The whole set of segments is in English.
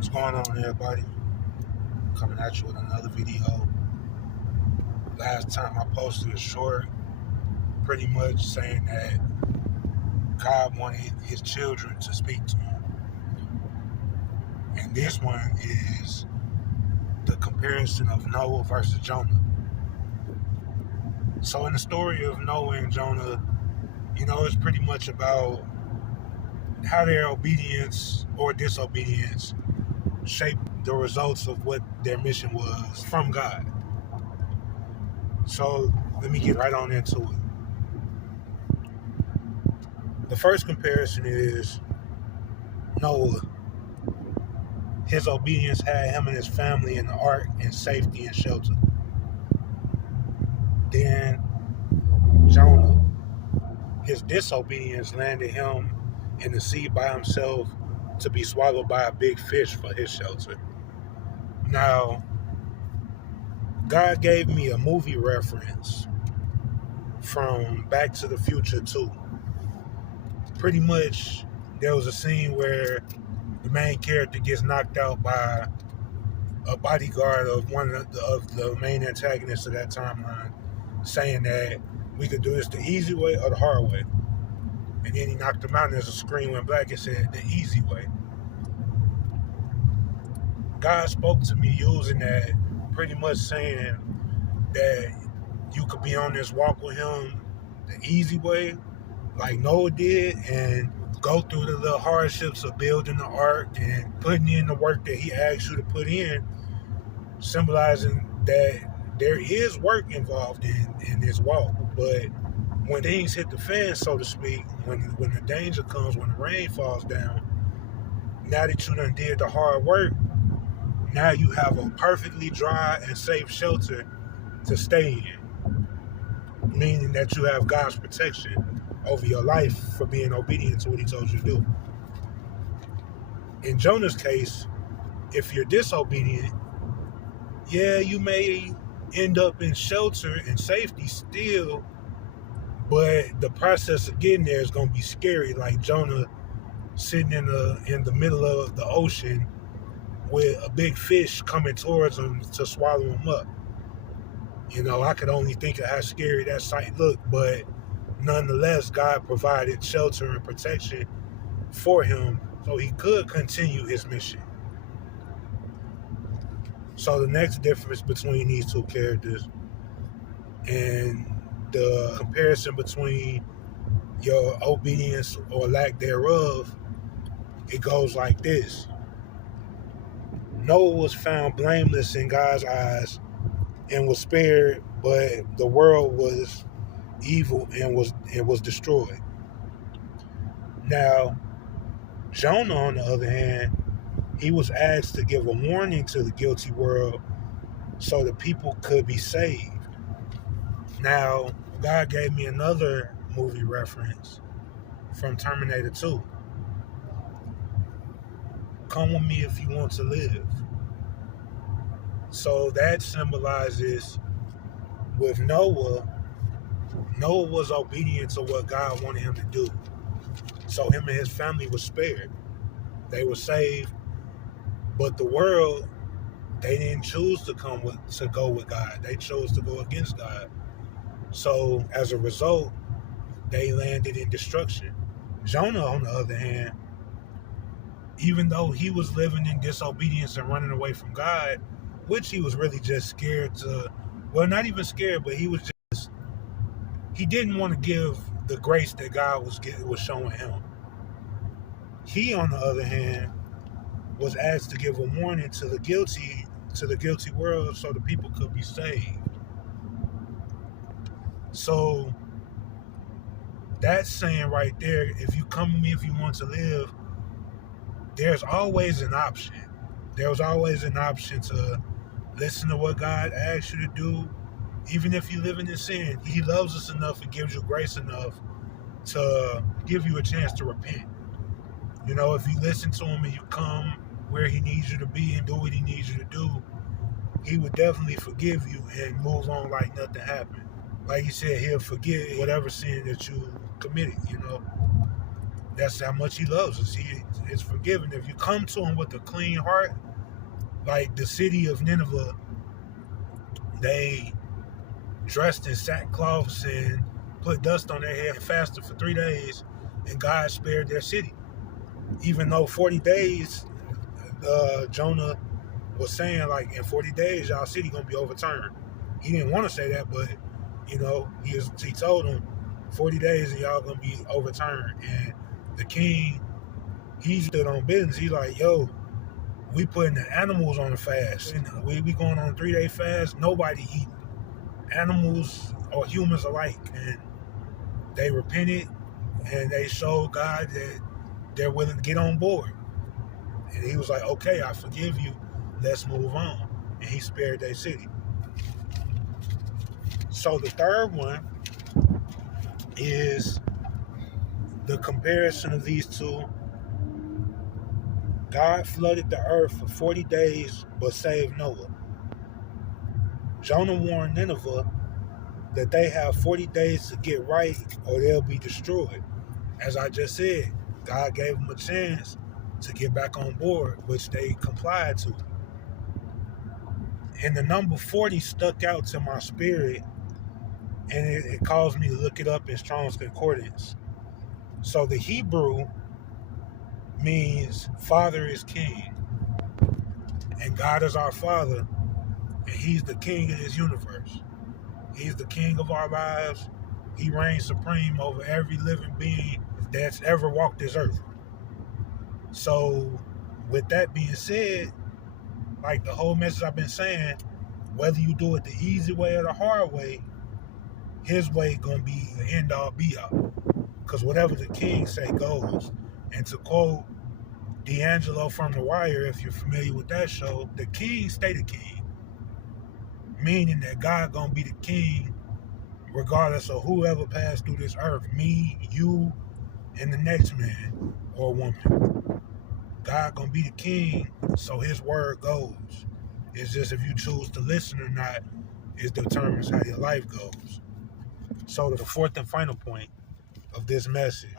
What's going on, everybody? Coming at you with another video. Last time I posted a short, pretty much saying that God wanted his children to speak to him. And this one is the comparison of Noah versus Jonah. So in the story of Noah and Jonah, it's pretty much about how their obedience or disobedience shaped the results of what their mission was from God. So let me get right on into it. The first comparison is Noah. His obedience had him and his family in the ark in safety and shelter. Then Jonah, his disobedience landed him in the sea by himself to be swallowed by a big fish for his shelter. Now, God gave me a movie reference from Back to the Future 2. Pretty much, there was a scene where the main character gets knocked out by a bodyguard of one of the main antagonists of that timeline, saying that we could do this the easy way or the hard way. And then he knocked him out, and there's a screen went black and said, the easy way. God spoke to me using that, pretty much saying that you could be on this walk with him the easy way, like Noah did, and go through the little hardships of building the ark and putting in the work that he asked you to put in, symbolizing that there is work involved in this walk. But when things hit the fan, so to speak, when the danger comes, when the rain falls down, now that you done did the hard work, now you have a perfectly dry and safe shelter to stay in, meaning that you have God's protection over your life for being obedient to what he told you to do. In Jonah's case, if you're disobedient, yeah, you may end up in shelter and safety still, but the process of getting there is going to be scary, like Jonah sitting in the middle of the ocean with a big fish coming towards him to swallow him up. I could only think of how scary that sight looked, but nonetheless, God provided shelter and protection for him so he could continue his mission. So the next difference between these two characters and the comparison between your obedience or lack thereof, it goes like this. Noah was found blameless in God's eyes and was spared, but the world was evil and was destroyed. Now, Jonah, on the other hand, he was asked to give a warning to the guilty world so the people could be saved. Now, God gave me another movie reference from Terminator 2. Come with me if you want to live. So that symbolizes with Noah was obedient to what God wanted him to do. So him and his family were spared. They were saved. But the world, they didn't choose to go with God. They chose to go against God. So as a result, they landed in destruction. Jonah, on the other hand, even though he was living in disobedience and running away from God, which he was really just scared not even scared, but he didn't want to give the grace that God was showing him. He, on the other hand, was asked to give a warning to the guilty world so the people could be saved. So that's saying right there, if you come to me if you want to live, there's always an option. There was always an option to listen to what God asks you to do, even if you're living in sin. He loves us enough and gives you grace enough to give you a chance to repent. If you listen to him and you come where he needs you to be and do what he needs you to do, he would definitely forgive you and move on like nothing happened. Like he said, he'll forgive whatever sin that you committed, That's how much he loves us. He is forgiving. If you come to him with a clean heart, like the city of Nineveh, they dressed in sackcloths and put dust on their head and fasted for 3 days, and God spared their city. Even though 40 days, Jonah was saying, like, in 40 days, y'all city gonna be overturned. He didn't want to say that, but, he told them, 40 days and y'all gonna be overturned. And the king, he stood on business. He like, yo, we putting the animals on the fast. We going on a 3-day fast. Nobody eating. Animals or humans alike. And they repented and they showed God that they're willing to get on board. And he was like, okay, I forgive you. Let's move on. And he spared their city. So the third one is the comparison of these two. God flooded the earth for 40 days, but saved Noah. Jonah warned Nineveh that they have 40 days to get right or they'll be destroyed. As I just said, God gave them a chance to get back on board, which they complied to. And the number 40 stuck out to my spirit, and it caused me to look it up in Strong's Concordance. So the Hebrew means Father is King, and God is our Father, and He's the King of this universe. He's the King of our lives. He reigns supreme over every living being that's ever walked this earth. So with that being said, like the whole message I've been saying, whether you do it the easy way or the hard way, His way gonna be the end all be all. Because whatever the king say goes. And to quote D'Angelo from The Wire, if you're familiar with that show, the king stay the king. Meaning that God gonna be the king regardless of whoever passed through this earth. Me, you, and the next man or woman. God gonna be the king, so his word goes. It's just if you choose to listen or not, it determines how your life goes. So the fourth and final point of this message.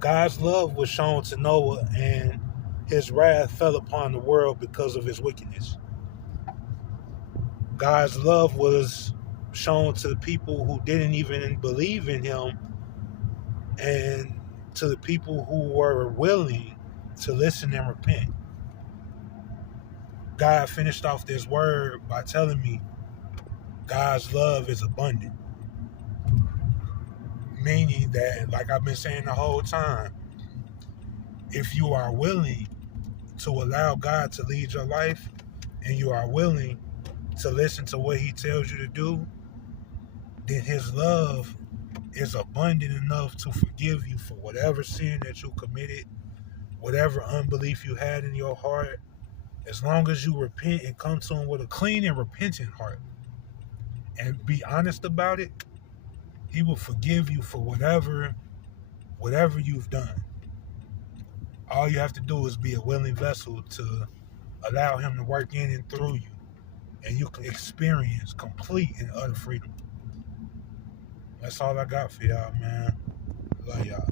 God's love was shown to Noah, and his wrath fell upon the world because of his wickedness. God's love was shown to the people who didn't even believe in him, and to the people who were willing to listen and repent. God finished off this word by telling me God's love is abundant. Meaning that, like I've been saying the whole time, if you are willing to allow God to lead your life and you are willing to listen to what he tells you to do, then his love is abundant enough to forgive you for whatever sin that you committed, whatever unbelief you had in your heart. As long as you repent and come to him with a clean and repentant heart and be honest about it, he will forgive you for whatever you've done. All you have to do is be a willing vessel to allow him to work in and through you, and you can experience complete and utter freedom. That's all I got for y'all, man. Love y'all.